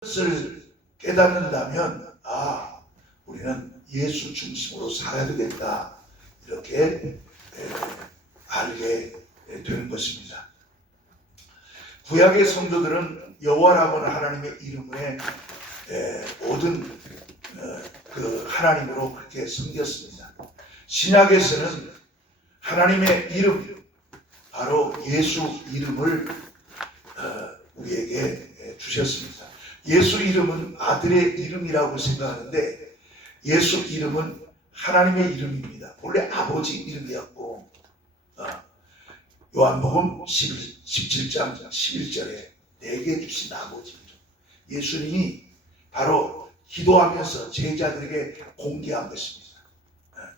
것을 깨닫는다면 우리는 예수 중심으로 살아야 되겠다, 이렇게 알게 되는 것입니다. 구약의 성도들은 여호와라고 하는 하나님의 이름에 모든 그 하나님으로 그렇게 섬겼습니다. 신약에서는 하나님의 이름, 바로 예수 이름을 우리에게 주셨습니다. 예수 이름은 아들의 이름이라고 생각하는데 예수 이름은 하나님의 이름입니다. 원래 아버지 이름이었고 요한복음 17장 11절에 내게 주신 아버지 이름, 예수님이 바로 기도하면서 제자들에게 공개한 것입니다.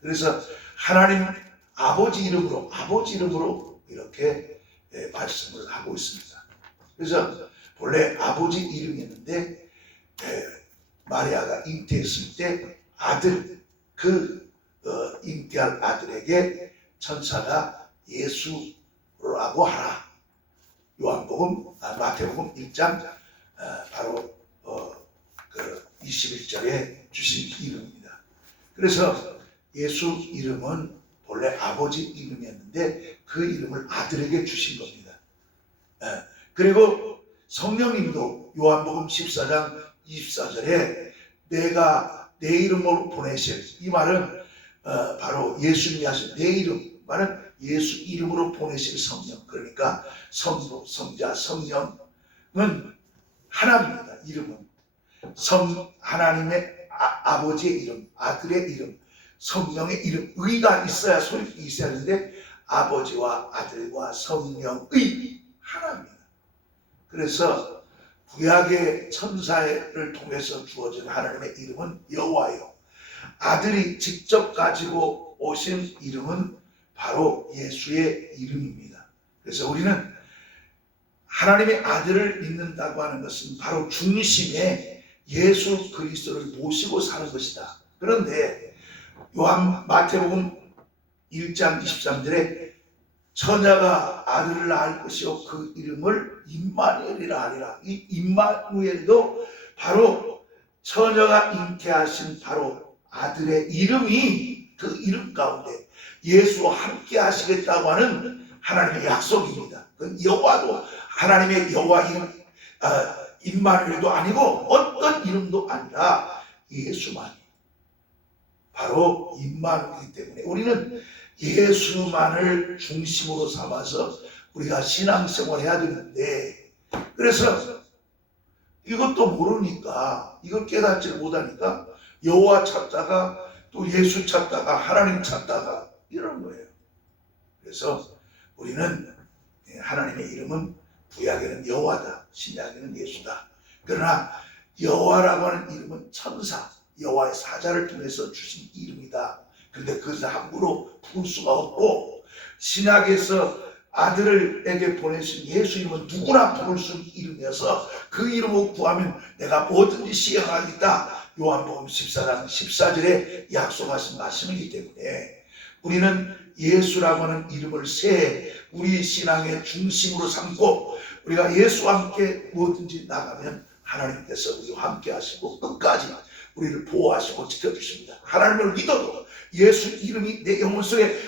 그래서 하나님 아버지 이름으로 이렇게 말씀을 하고 있습니다. 그래서 본래 아버지 이름이었는데 마리아가 잉태했을 때 아들, 잉태할 아들에게 천사가 예수라고 하라. 마태복음 1장 바로 21절에 주신 이름입니다. 그래서 예수 이름은 본래 아버지 이름이었는데 그 이름을 아들에게 주신 겁니다. 그리고 성령님도 요한복음 14장 24절에 내가 내 이름으로 보내실, 이 말은 바로 예수님이 하신 내 이름, 말은 예수 이름으로 보내실 성령, 그러니까 성부, 성자, 성령은 하나입니다. 이름은 하나님의 아버지의 이름, 아들의 이름, 성령의 이름, 의가 있어야 소유가 있어야 하는데 아버지와 아들과 성령의 하나입니다. 그래서 구약의 천사를 통해서 주어진 하나님의 이름은 여호와요, 아들이 직접 가지고 오신 이름은 바로 예수의 이름입니다. 그래서 우리는 하나님의 아들을 믿는다고 하는 것은 바로 중심에 예수 그리스도를 모시고 사는 것이다. 그런데 마태복음 1장 23절에 처녀가 아들을 낳을 것이요 그 이름을 임마누엘이라 하리라. 이 임마누엘도 바로 처녀가 잉태하신 바로 아들의 이름이 그 이름 가운데 예수와 함께 하시겠다고 하는 하나님의 약속입니다. 그 여호와도 하나님의 여호와 이름, 임마누엘도 아니고 어떤 이름도 아니라 예수만 바로 임마누엘이기 때문에 우리는 예수만을 중심으로 삼아서 우리가 신앙생활을 해야 되는데, 그래서 이것도 모르니까, 이걸 깨닫지 못하니까 여호와 찾다가 또 예수 찾다가 하나님 찾다가 이런 거예요. 그래서 우리는 하나님의 이름은 구약에는 여호와다, 신약에는 예수다. 그러나 여호와라고 하는 이름은 천사, 여호와의 사자를 통해서 주신 이름이다. 그런데 그것을 함부로 부를 수가 없고, 신약에서 아들에게 보내신 예수 이름은 누구나 부를 수 있는 이름이어서 그 이름을 구하면 내가 뭐든지 시행하겠다. 요한복음 14장 14절에 약속하신 말씀이기 때문에 우리는 예수라고 하는 이름을 우리 신앙의 중심으로 삼고 우리가 예수와 함께 뭐든지 나가면 하나님께서 우리와 함께 하시고 끝까지 우리를 보호하시고 지켜주십니다. 하나님을 믿어도 예수 이름이 내 영혼 속에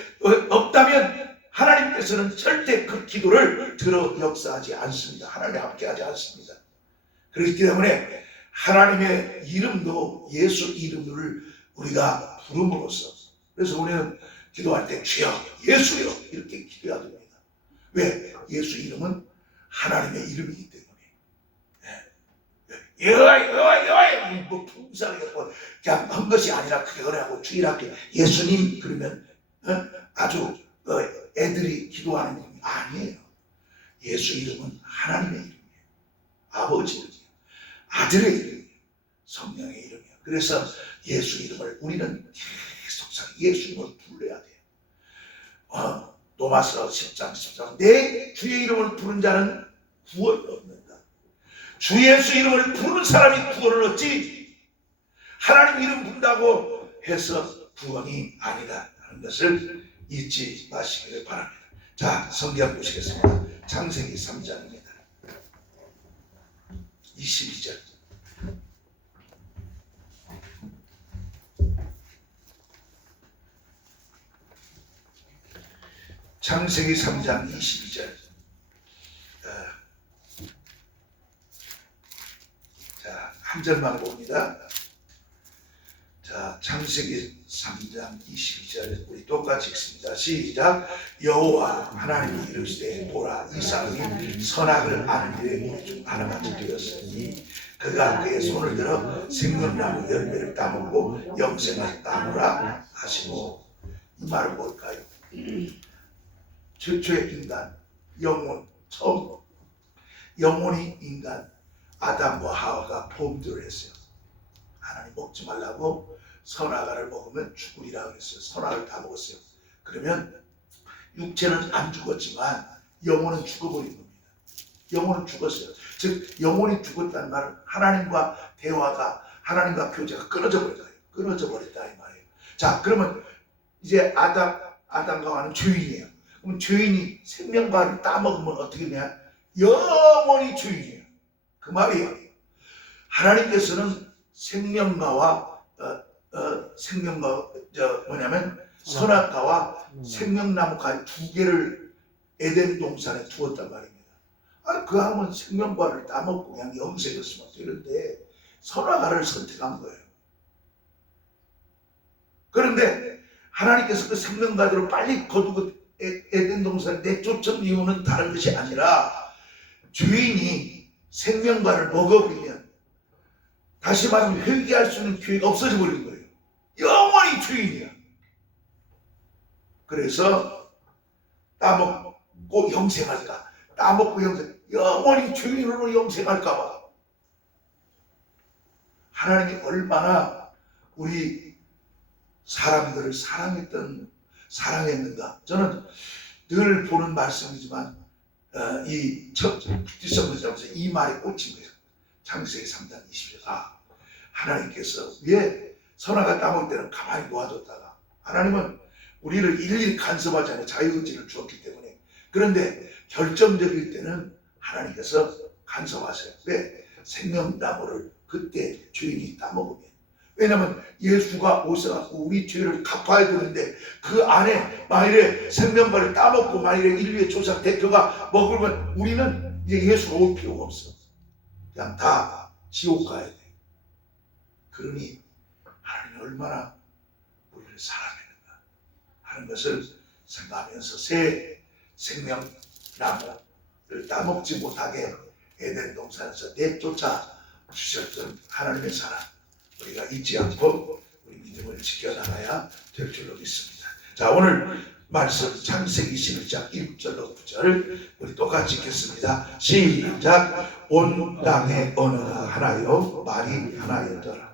없다면 하나님께서는 절대 그 기도를 들어 역사하지 않습니다. 하나님 함께 하지 않습니다. 그렇기 때문에 하나님의 이름도 예수 이름을 우리가 부름으로써, 그래서 우리는 기도할 때 주여 예수여 이렇게 기도해야 됩니다. 왜? 예수 이름은 하나님의 이름이기 때문에. 여호와 뭐 풍성하게 그냥 한 것이 아니라 그게 어려하고 주일학교 예수님 그러면 아주 애들이 기도하는 이름이 아니에요. 예수 이름은 하나님의 이름이에요. 아버지 이름이에요. 아들의 이름이에요. 성령의 이름이에요. 그래서 예수 이름을 우리는 계속 예수 이름을 불러야 돼요. 로마서 10장 13 내 주의 이름을 부른 자는 구원을 얻는다. 주 예수 이름을 부르는 사람이 구원을 얻지 하나님 이름 부른다고 해서 구원이 아니다 하는 것을 잊지 마시기를 바랍니다. 자, 성경 보시겠습니다. 창세기 3장입니다. 22절 창세기 3장 22절. 자, 한 절만 봅니다. 자, 창세기 3장 22절 우리 똑같이 읽습니다. 시작. 여호와 하나님이 이르시되 보라, 이 사람이 선악을 아는 일에 우리 중 하나같이 되었으니 그가 그의 손을 들어 생명나무 열매를 따먹고 영생을 따노라 하시고. 이 말은 뭘까요? 최초의 인간, 영혼, 처음 영혼이 인간 아담과 하와가 범죄를 했어요. 하나님 먹지 말라고 선악과를 먹으면 죽으리라 그랬어요. 선악을 다 먹었어요. 그러면 육체는 안 죽었지만 영혼은 죽어버린 겁니다. 영혼은 죽었어요. 즉 영혼이 죽었다는 말은 하나님과 대화가, 하나님과 교제가 끊어져 버렸다. 끊어져 버렸다 이 말이에요. 자, 그러면 이제 아담과 하와는 죄인이에요. 그럼 죄인이 생명과를 따먹으면 어떻게 되냐? 영원히 죄인이에요. 그 말이에요. 하나님께서는 생명과와 선악과와 생명나무가 두 개를 에덴 동산에 두었단 말입니다. 그 하면 생명과를 따먹고 그냥 영생을 쓰면 되는데 선악과를 선택한 거예요. 그런데 하나님께서 그 생명과들을 빨리 거두고 에덴 동산에 내쫓은 이유는 다른 것이 아니라 죄인이 생명과를 먹어버리면 다시 말하면 회개할 수 있는 기회가 없어져 버린 거예요. 영원히 죄인이야. 그래서 따먹고 영생할까? 따먹고 영원히 죄인으로 영생할까 봐. 하나님이 얼마나 우리 사람들을 사랑했는가. 저는 늘 보는 말씀이지만 이 첫 뒷선부에서 이 말에 꽂힌 거예요. 창세기 3장 20절. 하나님께서 왜 선악과 따먹을 때는 가만히 놓아줬다가 하나님은 우리를 일일이 간섭하지 않아요. 자유의지를 주었기 때문에. 그런데 결정적일 때는 하나님께서 간섭하세요. 왜? 생명나무를 그때 죄인이 따먹으면. 왜냐하면 예수가 오셔서 우리 죄를 갚아야 되는데 그 안에 만일에 생명과를 따먹고 만일에 인류의 조상 대표가 먹으면 우리는 이제 예수가 올 필요가 없어. 그냥 다 지옥 가야 돼. 그러니 하나님이 얼마나 우리를 사랑했는가 하는 것을 생각하면서 새 생명나무를 따먹지 못하게 에덴 동산에서 내쫓아 주셨던 하나님의 사랑, 우리가 잊지 않고 우리 믿음을 지켜나가야 될 줄로 믿습니다. 자, 오늘 말씀 창세기 11장 1절로 9절 우리 똑같이 읽겠습니다. 시작. 온 땅의 언어가 하나요 말이 하나였더라.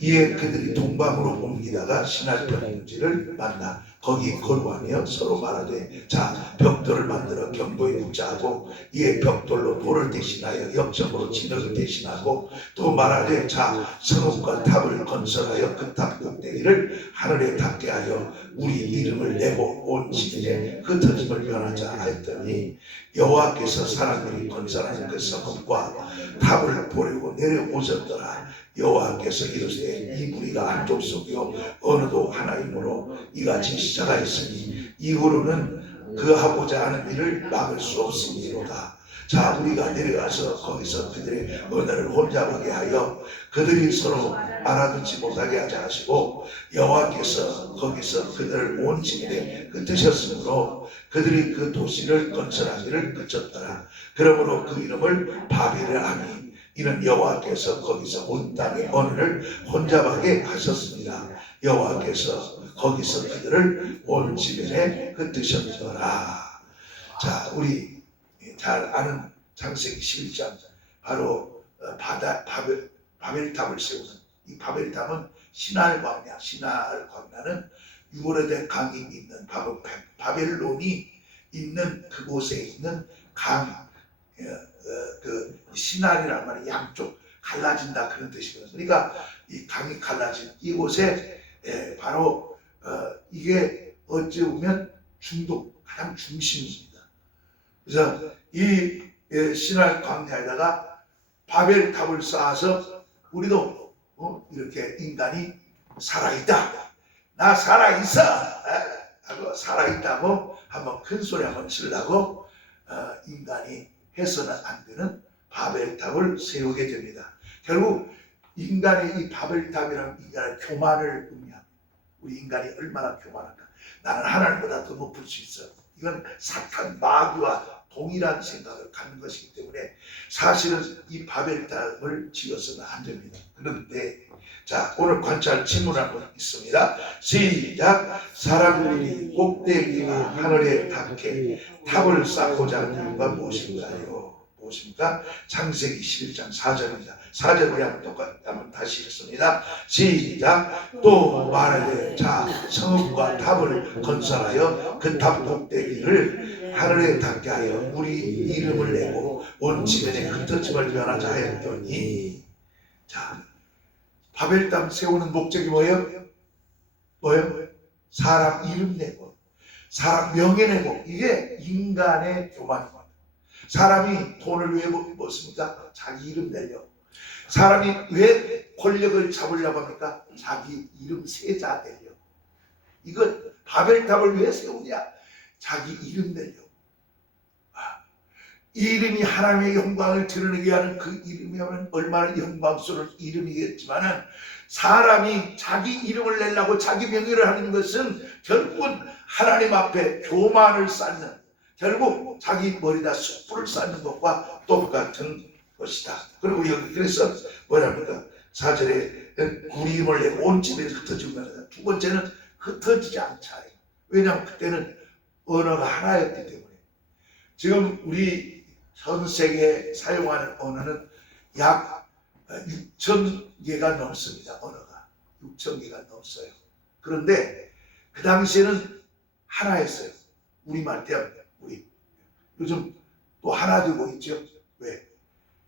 이에 그들이 동방으로 옮기다가 시날편 문지를 만나 거기 거류하며 서로 말하되 자 벽돌을 만들어 경도에 붙자 하고 이에 벽돌로 돌을 대신하여 역점으로 진흙을 대신하고 또 말하되 자 성읍과 탑을 건설하여 그 탑 꼭대기를 하늘에 닿게 하여 우리 이름을 내고 온 지면에 흩어짐을 면하자 하였더니 여호와께서 사람들이 건설하는 그 성읍과 탑을 보려고 내려오셨더라. 여호와께서 이르시되 이 무리가 한쪽 속이요 어느도 하나이므로 이같이 시작하 있으니 이후로는 그 하고자 하는 일을 막을 수 없으니로다. 자, 우리가 내려가서 거기서 그들의 언어를 혼잡하게 하여 그들이 서로 알아듣지 못하게 하자 하시고 여호와께서 거기서 그들을 온 지면에 흩으셨으므로 그들이 그 도시를 건설하기를 그쳤더라. 그러므로 그 이름을 바벨이라 하니 이는 여호와께서 거기서 온 땅의 언어를 혼잡하게 하셨습니다. 여호와께서 거기서 그들을 온 지면에 흩으셨더라. 자, 우리 잘 아는 창세기 11장 바로 바벨탑을 세우는 이 바벨탑은 시날 광야, 시날 광야는 유브라데 강이 있는 바벨론이 있는 그곳에 있는 강, 그 시날이라는 말이 양쪽 갈라진다 그런 뜻이거든요. 그러니까 이 강이 갈라진 이곳에 바로 이게 어찌 보면 중동 가장 중심입니다. 그래서 이 시날 광야에다가 바벨탑을 쌓아서 우리도 이렇게 인간이 살아있다, 나 살아있어 하고 살아있다고 한번 큰 소리 한번 치려고 인간이 해서는 안 되는 바벨탑을 세우게 됩니다. 결국 인간의 이 바벨탑이라는 인간의 교만을 의미합니다. 우리 인간이 얼마나 교만한가. 나는 하나님보다 더 높을 수 있어. 이건 사탄 마귀와 동일한 생각을 갖는 것이기 때문에 사실은 이 바벨탑을 지어서는 안 됩니다. 그런데 자, 오늘 관찰 질문 한번 있습니다. 시작. 사람들이 꼭대기 하늘에 닿게 탑을 쌓고자 하는 이유가 무엇인가요? 무엇입니까? 창세기 11장 4절입니다. 4절을 한번 다시 읽습니다. 시작. 또 말하되 자 성읍과 탑을 건설하여 그 탑 꼭대기를 하늘에 닿게 하여 우리 이름을 내고 온 지면에 흩어짐을 면하자 하였더니, 자 바벨탑 세우는 목적이 뭐예요? 뭐예요? 사람 이름 내고 사람 명예 내고, 이게 인간의 교만입니다. 사람이 돈을 왜 먹습니까? 자기 이름 내려고. 사람이 왜 권력을 잡으려고 합니까? 자기 이름 세자 내려고. 이거 바벨탑을 왜 세우냐? 자기 이름 내려고. 이 이름이 하나님의 영광을 드러내게 하는 그 이름이면 얼마나 영광스러운 이름이겠지만은, 사람이 자기 이름을 내려고 자기 명예를 하는 것은 결국은 하나님 앞에 교만을 쌓는, 결국 자기 머리다 숯불을 쌓는 것과 똑같은 것이다. 그리고 여기 그래서 뭐랍니까? 4절에 우리 이름을 내고 온 집에서 흩어지면, 두 번째는 흩어지지 않자. 왜냐하면 그때는 언어가 하나였기 때문에. 지금 우리 전 세계에 사용하는 언어는 약 6천 개가 넘습니다. 언어가 6천 개가 넘어요. 그런데 그 당시에는 하나였어요. 우리말 때문에. 우리 요즘 또 하나 되고 있죠. 왜?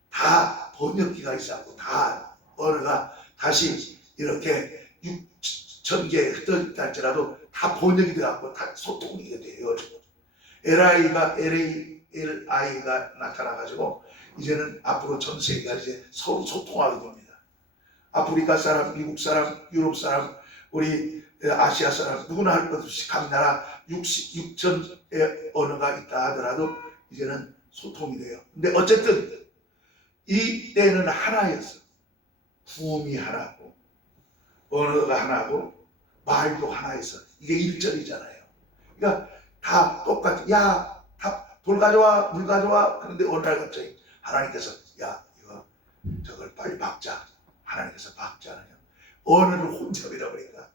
다 번역기가 있어서 다 언어가 다시 이렇게 6천 개 흩어졌다 할지라도 다 번역이 돼갖고 다 소통이 돼요. LI가 나타나가지고 이제는 앞으로 전 세계가 이제 서로 소통하게 됩니다. 아프리카 사람, 미국 사람, 유럽 사람, 우리 아시아 사람, 누구나 할 것 없이 각 나라 6천의 언어가 있다 하더라도 이제는 소통이 돼요. 근데 어쨌든 이 때는 하나였어. 구음이 하나고 언어가 하나고 말도 하나였어. 이게 일절이잖아요. 그러니까 다 똑같아. 야, 다 돌 가져와, 물 가져와. 그런데 어느 날 갑자기 하나님께서 야, 이거 저걸 빨리 박자. 하나님께서 박자는 언어를 혼자 잃어버리니까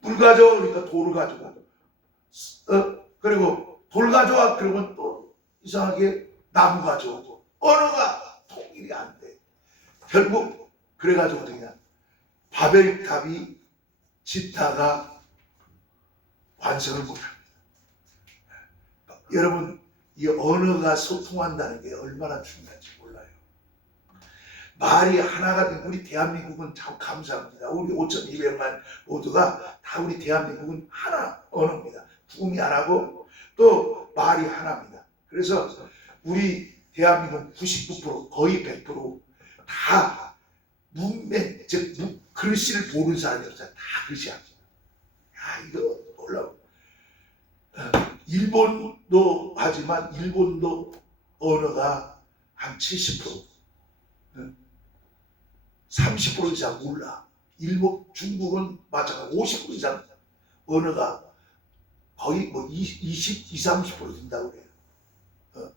물 가져와 그러니까 돌을 가져와. 그리고 돌 가져와 그러면 또 이상하게 나무 가져오고, 언어가 통일이 안 돼. 결국 그래가지고 어떻게 바벨탑이 짓다가 완성을 못합니다. 여러분, 이 언어가 소통한다는 게 얼마나 중요한지 몰라요. 말이 하나가 된 우리 대한민국은 참 감사합니다. 우리 5,200만 모두가 다 우리 대한민국은 하나 언어입니다. 구음이 하나고 또 말이 하나입니다. 그래서 우리 대한민국 99% 거의 100%다 문맹, 즉 글씨를 보는 사람이 없어요. 다 글씨 합니다. 야, 이거 놀라워. 일본도 하지만 일본도 언어가 한 70%, 30% 이상 몰라. 일본, 중국은 마찬가지 50% 이상 언어가 거의 뭐 20, 30% 된다고 그래요.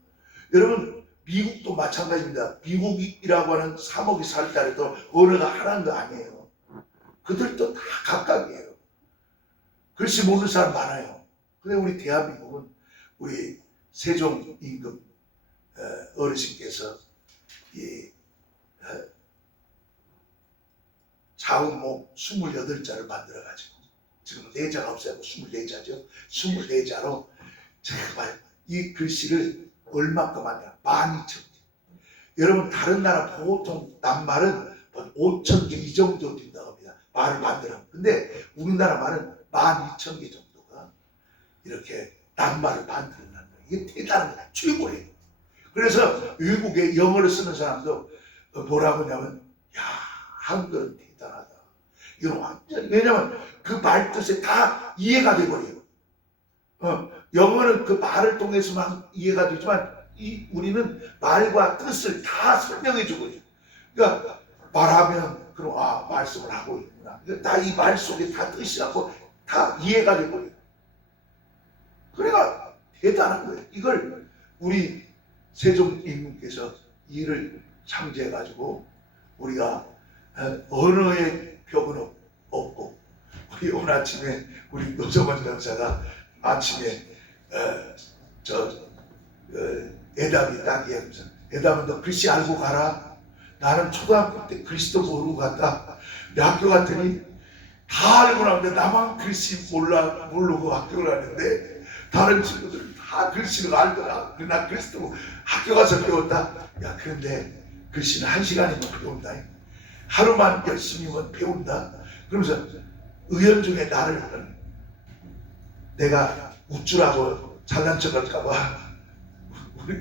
여러분, 미국도 마찬가지입니다. 미국이라고 하는 3억이 살다 해도 언어가 하나인 거 아니에요. 그들도 다 각각이에요. 글씨 모르는 사람 많아요. 근데 우리 대한민국은 우리 세종 임금 어르신께서 이 자음목 28자를 만들어가지고, 지금 4자가 없어요. 24자죠. 24자로 정말 이 글씨를 얼마큼 하냐? 12,000개. 여러분, 다른 나라 보통 낱말은 5,000개 이 정도 된다고 합니다. 말을 만들어. 근데 우리나라 말은 12,000개 정도가 이렇게 낱말을 만들어낸다는 거예요. 이게 대단한 거예요. 최고예요. 그래서 외국에 영어를 쓰는 사람도 뭐라고 하냐면, 야, 한글은 대단하다. 이건 완전히, 왜냐면 그 말 뜻에 다 이해가 돼버려요. 영어는 그 말을 통해서만 이해가 되지만 우리는 말과 뜻을 다 설명해 주거든요. 그러니까 말하면 그럼 말씀을 하고 있구나. 다 이 말 속에 다 뜻이라고 다 이해가 되거든요. 그러니까 대단한 거예요. 이걸 우리 세종임금께서 일을 창제해 가지고 우리가 언어의 벽은 없고, 우리 오늘 아침에 우리 노정원 전사가 아침에 애담이 딱 얘기하면서, 애담은 너 글씨 알고 가라. 나는 초등학교 때 글씨도 모르고 갔다. 내 학교 갔더니 다 알고 나오는데 나만 글씨 모르고 학교를 갔는데 다른 친구들은 다 글씨를 알더라. 나 글씨도 학교 가서 배웠다. 야, 그런데 글씨는 1시간이면 배운다. 하루만 열심히만 배운다. 그러면서 의연중에 나를 내가 우쭐하고 잘난 척할까봐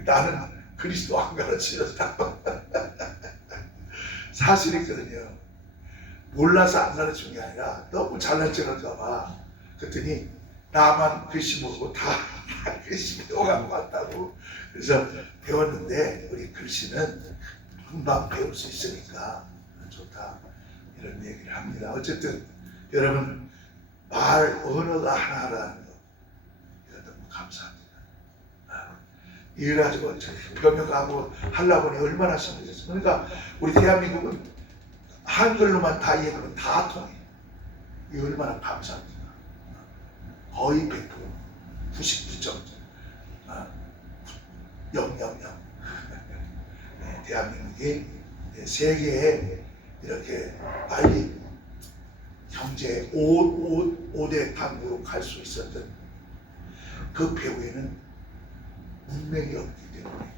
나는 그리스도 안 가르치셨다. 사실이거든요. 몰라서 안 가르치는 게 아니라 너무 잘난 척할까봐. 그랬더니 나만 글씨 모르고 다 글씨 배워가고 왔다고. 그래서 배웠는데 우리 글씨는 금방 배울 수 있으니까 좋다, 이런 얘기를 합니다. 어쨌든 여러분, 언어가 하나라는 거, 이거 너무 감사합니다. 이래 가지고 변형하고 하려고 하니 얼마나 힘들겠어요. 그러니까 우리 대한민국은 한글로만 다 얘기하면 다 통해요. 이 얼마나 감사합니다. 거의 100%, 99.000. 대한민국이 세계에 이렇게 빨리 경제 5대 강국으로 갈 수 있었던 그 배후에는 문명이 없기 때문에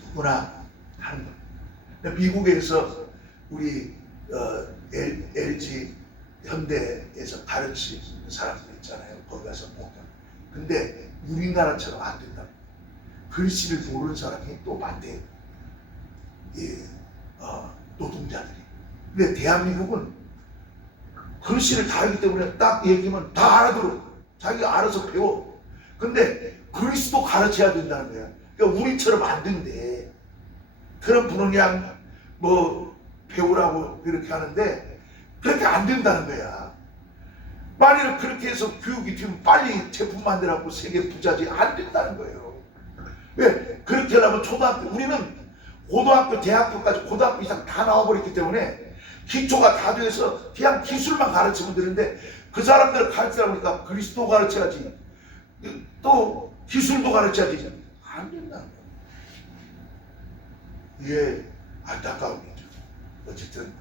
누구나 하는 겁니다. 미국에서 우리 LG 현대에서 가르치는 사람들 있잖아요. 거기 가서 보면. 근데 우리나라처럼 안 된다. 글씨를 모르는 사람이 또 많대요. 노동자들이. 근데 대한민국은 글씨를 다 알기 때문에 딱 얘기하면 다 알아들어. 자기가 알아서 배워. 근데 글씨도 가르쳐야 된다는 거야. 그러니까 우리처럼 안 된대. 트럼프는 그냥 배우라고 그렇게 하는데 그렇게 안 된다는 거야. 만일 그렇게 해서 교육이 되면 빨리 제품 만들라고 세계 부자지 안 된다는 거예요. 왜? 그렇게 하려면 우리는 고등학교, 대학교까지 고등학교 이상 다 나와버렸기 때문에 기초가 다 돼서 그냥 기술만 가르치면 되는데 그 사람들을 가르치다 보니까 그리스도 가르쳐야지, 또 기술도 가르쳐야지, 안 된다는 거예요. 이게 안타까운 일이죠. 어쨌든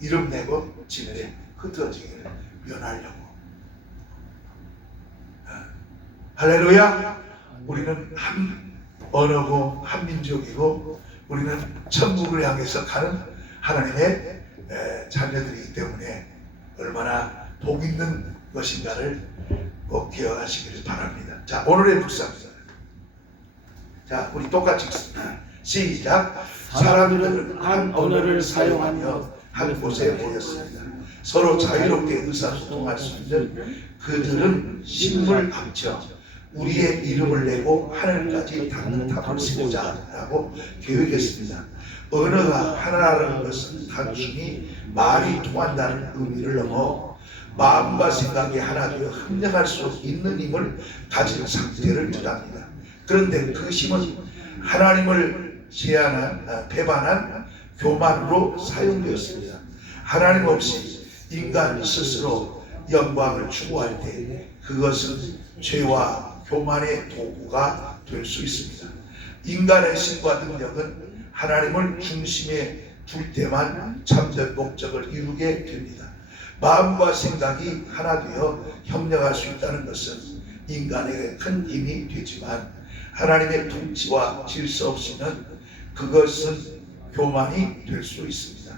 이름 내고 지ner에 흩어지기를 면하려고. 할렐루야. 우리는 한 언어고 한 민족이고 우리는 천국을 향해서 가는 하나님의 자녀들이기 때문에 얼마나 복 있는 것인가를 꼭 기억하시기를 바랍니다. 자, 오늘의 묵상입니다. 자, 우리 똑같이 읽습니다. 시작. 사람들은 한 언어를 사용하며 한 곳에 모였습니다. 서로 자유롭게 의사소통할 수 있는 그들은 신물 합쳐 우리의 이름을 내고 하늘까지 닿는 탑을 세우자 라고 계획했습니다. 언어가 하나라는 것은 단순히 말이 통한다는 의미를 넘어 마음과 생각이 하나 되어 협력할 수 있는 힘을 가진 상태를 뜻합니다. 그런데 그 힘은 하나님을 배반한 교만으로 사용되었습니다. 하나님 없이 인간 스스로 영광을 추구할 때 그것은 죄와 교만의 도구가 될 수 있습니다. 인간의 신과 능력은 하나님을 중심에 둘 때만 참된 목적을 이루게 됩니다. 마음과 생각이 하나 되어 협력할 수 있다는 것은 인간에게 큰 힘이 되지만 하나님의 통치와 질서 없이는 그것은 교만이 될 수 있습니다.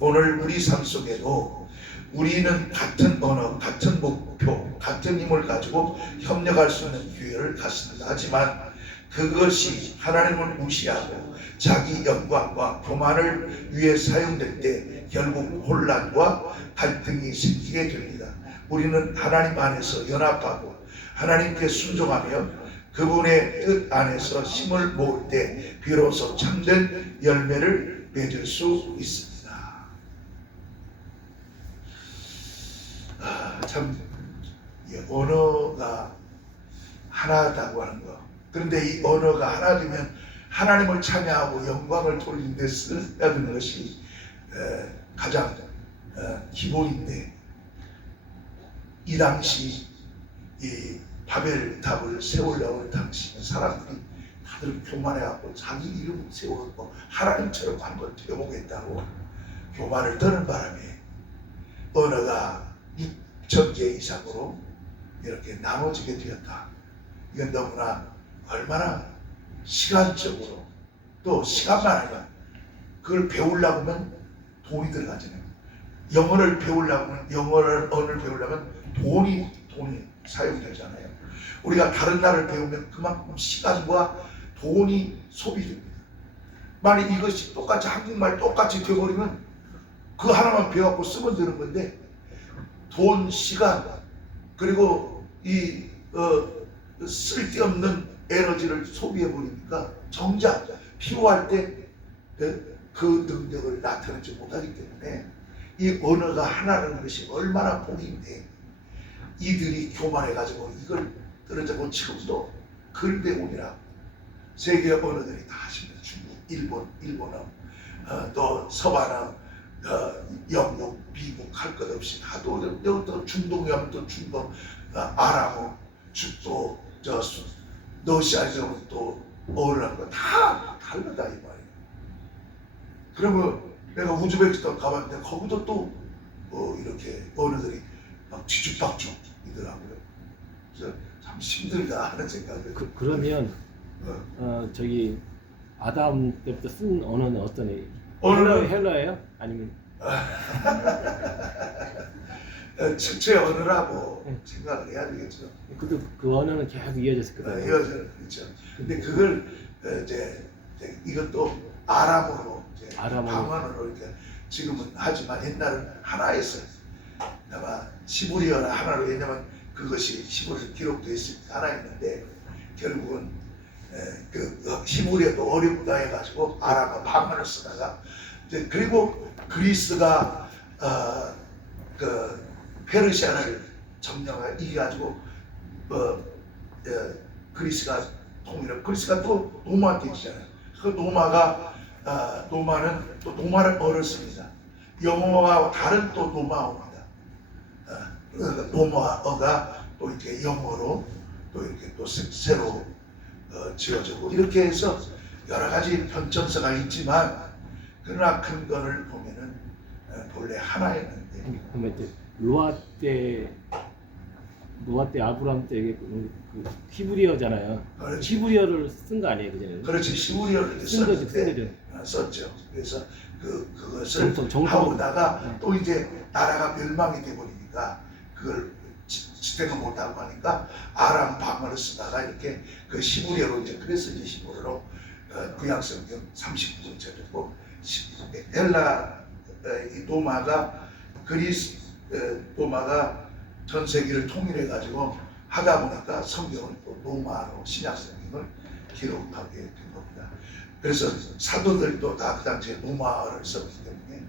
오늘 우리 삶 속에도 우리는 같은 언어, 같은 목표, 같은 힘을 가지고 협력할 수 있는 기회를 갖습니다. 하지만 그것이 하나님을 무시하고 자기 영광과 교만을 위해 사용될 때 결국 혼란과 갈등이 생기게 됩니다. 우리는 하나님 안에서 연합하고 하나님께 순종하며 그분의 뜻 안에서 힘을 모을 때 비로소 참된 열매를 맺을 수 있습니다. 참 언어가 하나다고 하는 거. 그런데 이 언어가 하나 되면 하나님을 찬양하고 영광을 돌리는 데 써야 되는 것이 가장 기본인데, 이 당시 이 바벨탑을 세우려고 할 당시 사람들이 다들 교만해갖고 자기 이름 세우고 하나님처럼 한번 되어보겠다고 교만을 떠는 바람에 언어가 6,000개 이상으로 이렇게 나눠지게 되었다. 이건 너무나 얼마나 시간적으로, 또 시간만 아니라 그걸 배우려고 하면 돈이 들어가잖아요. 영어를 배우려고 하면, 언어를 배우려면 돈이 사용되잖아요. 우리가 다른 나라를 배우면 그만큼 시간과 돈이 소비됩니다. 만약 이것이 똑같이 한국말 똑같이 되어버리면 그 하나만 배워갖고 쓰면 되는 건데, 돈, 시간, 그리고 이 쓸데없는 에너지를 소비해버리니까 정작 필요할 때 그 능력을 나타내지 못하기 때문에 이 언어가 하나라는 것이 얼마나 복인데, 이들이 교만해가지고 이걸 떨어져고 지금도 글배운이라 세계 언어들이 다 하십니다. 중국, 일본어, 또 서반어, 영국, 미국 할 것 없이 다도 또 중동에 하면 또 중동, 아랍어, 또 러시아에서 또 언어라는 거 다 다르다 이 말이에요. 그러면 내가 우즈베키스탄 가봤는데 거기도 또 이렇게 언어들이 막 뒤죽박죽이더라고요. 그래서 참 힘들다 하는 생각을. 그러면 저기 아담 때부터 쓴 언어는 어떤 애? 언어는 헬라예요? 아니면 철저히 언어라고 생각을 해야 되겠죠. 그 언어는 계속 이어졌을 거예요. 이어져는 그렇죠. 근데 그걸 이제 이것도 아람어로 이제 방언으로 이렇게 지금은 하지만 옛날은 하나였어요. 아마 시브리어나 하나로, 왜냐면 그것이 시브리어 기록되어 있으니까 하나였는데 결국은 그 시브리어도 어렵다 해가지고 아람어 방언을 쓰다가 이제, 그리고 그리스가 그 페르시아를 점령해 이겨가지고 그리스가 통일을, 그리스가 또 로마한테 있잖아요. 그 로마는 또 로마를 얻었습니다. 영어와 다른 또 로마어입니다. 로마어가 또 이렇게 영어로 또 이렇게 또 새로 지어지고 이렇게 해서 여러 가지 변천사가 있지만, 그러나 근거를 보면은 본래 하나였는데. 그러면 이제 노아 때 아브라함 때 그 히브리어잖아요. 그렇지. 히브리어를 쓴 거 아니에요, 그죠? 그렇지, 시브리어를 쓴 거죠. 썼죠. 그래서 그것을 정통. 하고다가 또 이제 나라가 멸망이 돼버리니까 그걸 지탱을 못하고 하니까 아람 방언을 쓰다가 이렇게 그 시브리어로 이제, 그래서 이제 시브리어로 구약성경 39권 전했고, 헬라 이 로마가 전 세계를 통일해 가지고 하다 보니까 성경을 또 로마로 신약 성경을 기록하게 된 겁니다. 그래서 사도들도 다 그 당시에 로마어를 썼기 때문에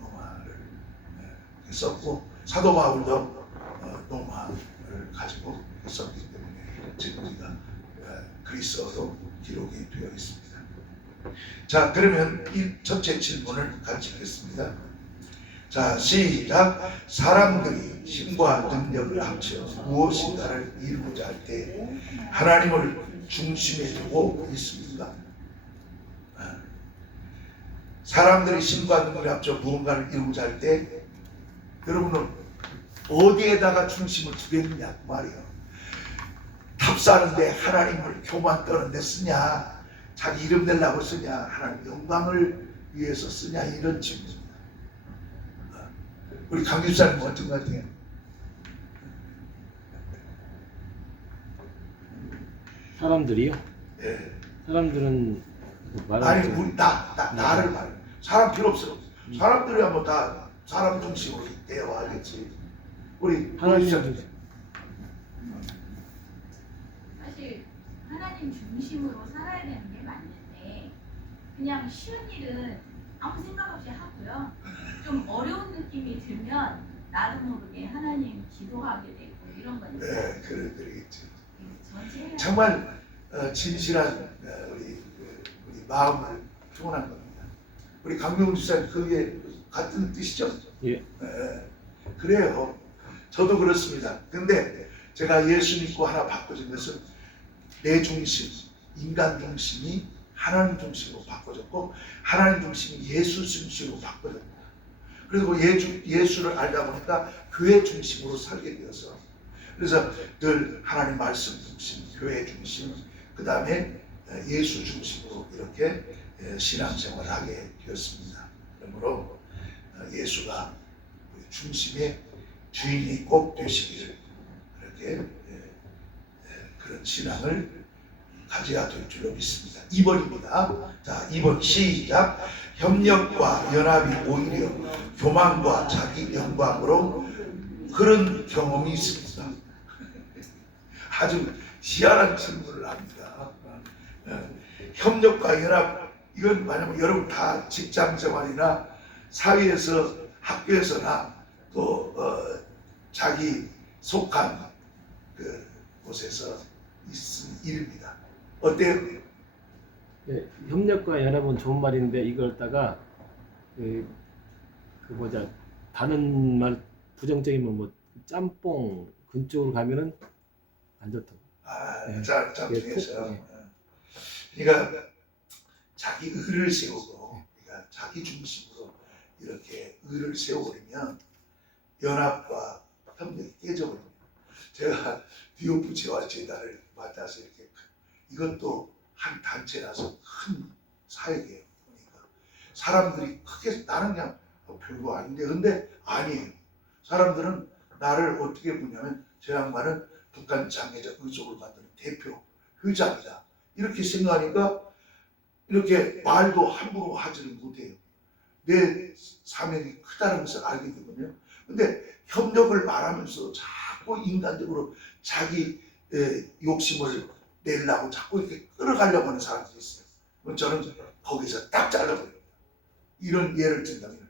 로마를 썼고, 사도 바울도 로마를 가지고 썼기 때문에 지금 우리가 그리스어로 기록이 되어 있습니다. 자, 그러면 이 첫째 질문을 같이 읽겠습니다. 자, 시작. 사람들이 힘과 능력을 합쳐 무엇인가를 이루고자 할 때 하나님을 중심에 두고 있습니까? 사람들이 힘과 능력을 합쳐 무언가를 이루고자 할 때 여러분은 어디에다가 중심을 두겠느냐 그 말이에요. 탑사하는데 하나님을 교만 떠는데 쓰냐, 자기 이름 내려고 쓰냐, 하나님 영광을 위해서 쓰냐, 이런 질문입니다. 우리 강 집사님은 어떤 것 같아요? 사람들이요? 예. 사람들은 아니, 우리 나를 말해. 사람 필요 없어. 사람들이 한번 다 사람 중심으로 대화하겠지. 우리 하나님 시작. 중심. 사실 하나님 중심으로 살아야 되는 게 맞는데 그냥 쉬운 일은 아무 생각 없이 하고요. 좀 어려운 느낌이 들면 나도 모르게 하나님 기도하게 되고 이런 건 있어요. 네, 그러겠죠. 전체 정말 진실한 우리 마음을 표현한 겁니다. 우리 강명훈 집사님 그게 같은 뜻이죠? 예. 네, 그래요. 저도 그렇습니다. 근데 제가 예수 믿고 하나 바꿔진 것은 내 중심, 인간 중심이 하나님 중심으로 바꿔졌고 하나님 중심이 예수 중심으로 바꿔졌고 그리고 예수를 알다 보니까 교회 중심으로 살게 되어서 그래서 늘 하나님 말씀 중심, 교회 중심, 그 다음에 예수 중심으로 이렇게 신앙생활을 하게 되었습니다. 그러므로 예수가 우리 중심의 주인이 꼭 되시기를 그렇게 그런 신앙을 가져야 될 줄로 믿습니다. 2번입니다. 자, 2번 시작. 협력과 연합이 오히려 교만과 자기 영광으로 그런 경험이 있습니다. 아주 희한한 질문을 합니다. 협력과 연합, 이건 만약에 여러분 다 직장 생활이나 사회에서 학교에서나 또 자기 속한 그 곳에서 있는 일입니다. 어때요? 네, 협력과 연합은 좋은 말인데 이걸 따가 다른 말 부정적이면 뭐 짬뽕 근쪽으로 가면은 안 좋다고. 네. 짬중에서 네. 그러니까 자기 의를 세우고 그러니까 자기 중심으로 이렇게 의를 세워버리면 연합과 협력이 깨져버립니다. 제가 디오프 재활재단을 맡아서 이렇게 이것도 한 단체라서 큰 사역이에요. 그러니까 사람들이 크게 나는 그냥 별거 아닌데 근데 아니에요. 사람들은 나를 어떻게 보냐면 저 양반은 북한 장애자 의족을 만드는 대표 회장이다 이렇게 생각하니까 이렇게 말도 함부로 하지를 못해요. 내 사명이 크다는 것을 알게 되거든요. 근데 협력을 말하면서 자꾸 인간적으로 자기 욕심을 내려고 자꾸 이렇게 끌어가려고 하는 사람들이 있어요. 저는 거기서 딱 잘라버려요. 이런 예를 든다면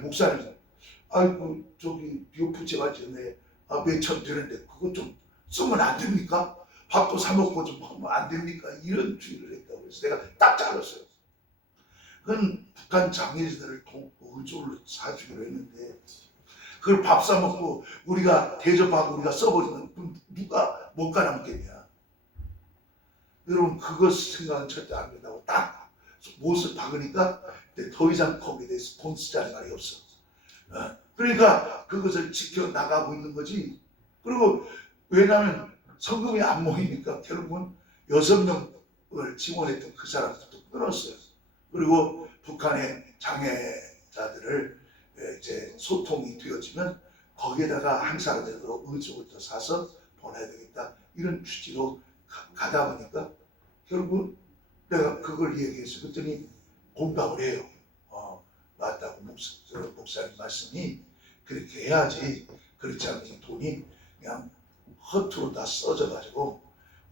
목사님 아이고 저기 디오프 재활전에 몇천 되는데 그거 좀 쓰면 안 됩니까? 밥도 사 먹고 좀 하면 안 됩니까? 이런 주의를 했다고 해서 내가 딱 잘랐어요. 그건 북한 장애인들을 의족을 사주기로 했는데 그걸 밥 사 먹고 우리가 대접하고 우리가 써버리면 그럼 누가 못 가남겠냐? 여러분 그것 생각은 절대 안 된다고 딱 못을 박으니까 더 이상 거기에 대해서 돈 쓰자는 말이 없어. 그러니까 그것을 지켜나가고 있는 거지. 그리고 왜냐하면 성금이 안 모이니까 결국은 6명을 지원했던 그 사람들도 끊었어요. 그리고 북한의 장애자들을 이제 소통이 되어지면 거기에다가 한 사람들도 의족을 더 사서 보내야 되겠다 이런 취지로 가다 보니까 결국 내가 그걸 얘기해서 그랬더니 공감을 해요. 맞다고 목사님 말씀이 그렇게 해야지 그렇지 않으면 이 돈이 그냥 허투루 다 써져가지고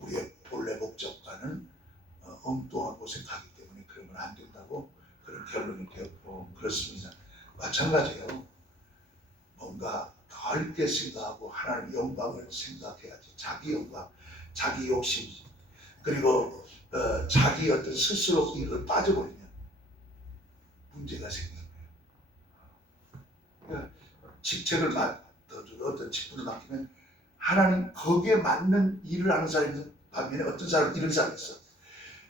우리의 본래 목적과는 엉뚱한 곳에 가기 때문에 그러면 안 된다고 그런 결론이 되었고 그렇습니다. 마찬가지예요. 뭔가 넓게 생각하고 하나님 영광을 생각해야지. 자기 영광, 자기 욕심 그리고 자기 어떤 스스로 이걸 빠져버리면 문제가 생겨요. 그러니까 직책을 어떤 직분을 맡기면 하나님 거기에 맞는 일을 하는 사람이 반면에 어떤 사람은 이런 사람이 있어.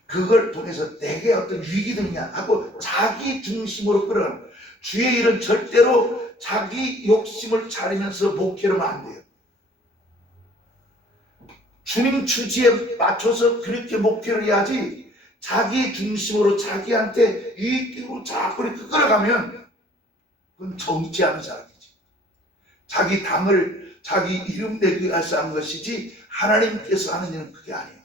그걸 통해서 내게 어떤 유익이 되느냐 하고 자기 중심으로 끌어가는 거예요. 주의 일은 절대로 자기 욕심을 차리면서 목회를 하면 안 돼요. 주님 취지에 맞춰서 그렇게 목회를 해야지 자기 중심으로 자기한테 유익으로 자꾸 이렇게 끌어가면 그건 정치하는 사람이지. 자기 당을 자기 이름 내기 위해서 하는 것이지 하나님께서 하는 일은 그게 아니에요.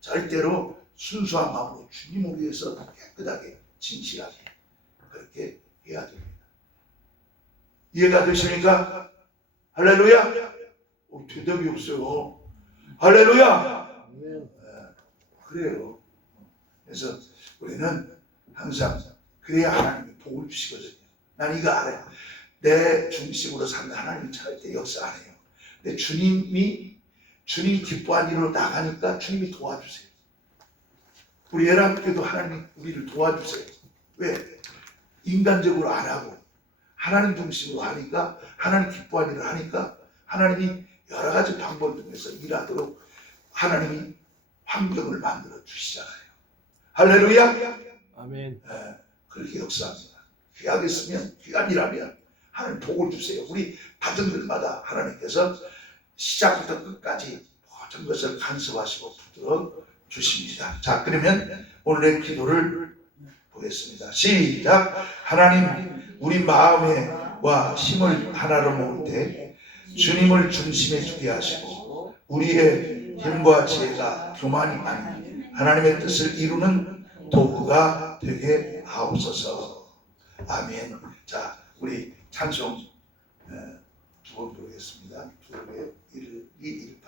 절대로 순수한 마음으로 주님을 위해서 깨끗하게 진실하게 그렇게 해야 됩니다. 이해가 되십니까? 할렐루야. 대답이 없어요. 할렐루야. 아멘. 그래요. 그래서 우리는 항상 그래야 하나님이 복을 주시거든요. 난 이거 알아요. 내 중심으로 사는 하나님이 절대 역사 안 해요. 근데 주님 기뻐한 일로 나가니까 주님이 도와주세요. 우리 예람교도 하나님이 우리를 도와주세요. 왜? 인간적으로 안 하고 하나님 중심으로 하니까, 하나님 기뻐한 일을 하니까 하나님이 여러 가지 방법을 통해서 일하도록 하나님이 환경을 만들어 주시잖아요. 할렐루야. 아멘. 그렇게 역사합니다. 귀하게 쓰면, 귀한 일하면 하나님 복을 주세요. 우리 가정들마다 하나님께서 시작부터 끝까지 모든 것을 간섭하시고 붙들어 주십니다. 자, 그러면 오늘의 기도를 보겠습니다. 시작. 하나님, 우리 마음과 힘을 하나로 모을 때 주님을 중심에 두게 하시고 우리의 힘과 지혜가 교만이 아닌 하나님의 뜻을 이루는 도구가 되게 하옵소서. 아멘. 자, 우리 찬송 두 번 부르겠습니다. 두 배, 1, 2, 1.